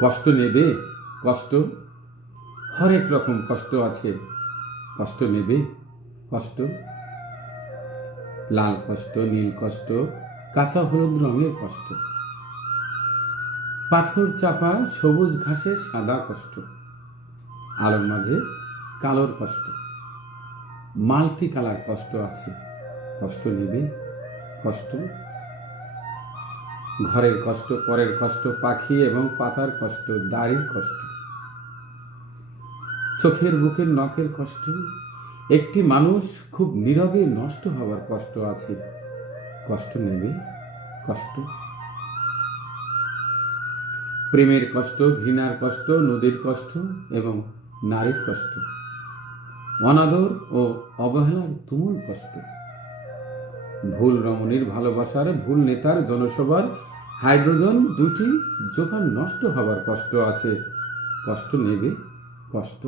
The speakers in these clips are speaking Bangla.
কষ্ট নেবে, কষ্ট, হরেক রকম কষ্ট আছে। কষ্ট নেবে, কষ্ট, লাল কষ্ট, নীল কষ্ট, কাঁচা হলুদ রঙের কষ্ট, পাথর চাপা সবুজ ঘাসে সাদা কষ্ট, আলোর মাঝে কালোর কষ্ট, মাল্টি কালার কষ্ট আছে। কষ্ট নেবে, কষ্ট, ঘরের কষ্ট, পরের কষ্ট, পাখি এবং পাতার কষ্ট, দাড়ির কষ্ট, চোখের বুকের নখের কষ্ট, একটি মানুষ খুব নীরবে নষ্ট হওয়ার কষ্ট আছে। কষ্ট নেবে, কষ্ট, প্রেমের কষ্ট, ঘৃণার কষ্ট, নদীর কষ্ট এবং নারীর কষ্ট, অনাদর ও অবহেলার তুমুল কষ্ট, ভুল রমণীর ভালোবাসার, ভুল নেতার জনসভার, হাইড্রোজেন দুটি যোগান নষ্ট হবার কষ্ট আছে। কষ্ট নেবে, কষ্ট,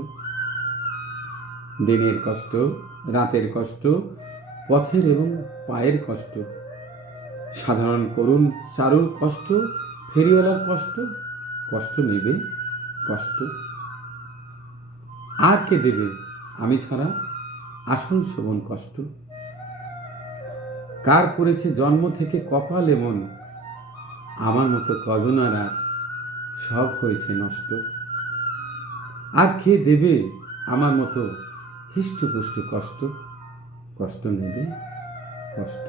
দিনের কষ্ট, রাতের কষ্ট, পথের এবং পায়ের কষ্ট, সাধারণ করুণ চারুর কষ্ট, ফেরিওয়ালার কষ্ট। কষ্ট নেবে, কষ্ট, আর কে দেবে আমি ছাড়া আসল শোভন কষ্ট? কার করেছে জন্ম থেকে কপাল এমন, আমার মতো কজনার আর সব হয়েছে নষ্ট। আর কে দেবে আমার মতো হিষ্টপুষ্ট কষ্ট? কষ্ট নেবে, কষ্ট।